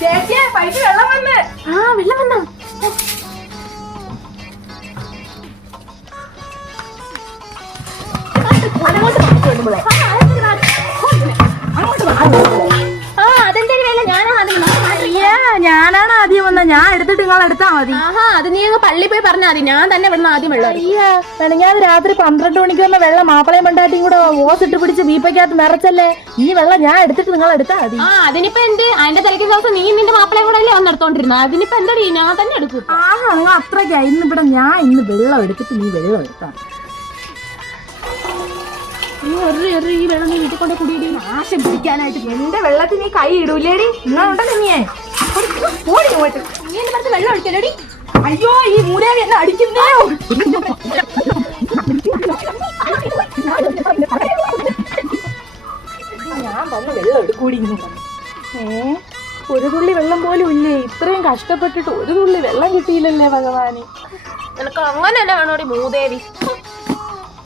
ചേച്ചിയെ പൈപ്പ് വെള്ളം വന്ന്. വെള്ളം വന്നോ? അതെന്തൊരു വെള്ളം? ഞാനാണ് ആദ്യം വന്ന. ഞാൻ എടുത്തിട്ട് നിങ്ങൾ എടുത്താ മതി. അത് നീ അങ്ങ് പള്ളി പോയി പറഞ്ഞാൽ മതി. ഞാൻ തന്നെ ഇവിടുന്ന് ആദ്യം വെള്ളം. ഞാൻ രാത്രി 12 മണിക്ക് വന്ന വെള്ളം മാപ്പിളയും പണ്ടാട്ടിയും കൂടെ ഓസിട്ട് പിടിച്ച് വീപ്പയ്ക്കകത്ത് നിറച്ചല്ലേ. ഈ വെള്ളം ഞാൻ എടുത്തിട്ട് നിങ്ങൾ എടുത്താ മതി. അതിനിപ്പോ എന്ത്? അതിന്റെ തലയ്ക്കുന്ന ദിവസം നീ നിന്റെ മാപ്പിളയും കൂടെ അല്ലേ വന്ന് എടുത്തോണ്ടിരുന്നത്. അതിനിപ്പോ എന്താ? ഞാൻ തന്നെ എടുക്കും. നിങ്ങൾ അത്രയ്ക്കാ. ഇന്നിവിടെ ഞാൻ ഇന്ന് വെള്ളം എടുത്തിട്ട് നീ വെള്ളം എടുത്താ. ഈ വെള്ളം നീ വീട്ടിൽ കൊണ്ട് കുടിയിടി. നാശം പിടിക്കാനായിട്ട് എന്റെ വെള്ളത്തിൽ നീ കൈ ഇടൂലേടി. നിങ്ങളുണ്ടല്ലോ നീ ഓടി പോയിട്ട് നീ എന്റെ പുറത്ത് വെള്ളം ഒഴിക്കലോടി. അയ്യോ ഈ മൂരാവി എന്നെ അടിക്കുന്നേ. ഞാൻ വന്ന് വെള്ളം എടുക്കൂടി. ഒരു തുള്ളി വെള്ളം പോലും ഇല്ലേ? ഇത്രയും കഷ്ടപ്പെട്ടിട്ട് ഒരു തുള്ളി വെള്ളം കിട്ടിയില്ലല്ലേ ഭഗവാന്. നിനക്ക് അങ്ങനെ തന്നെ വേണോടി മൂദേവി.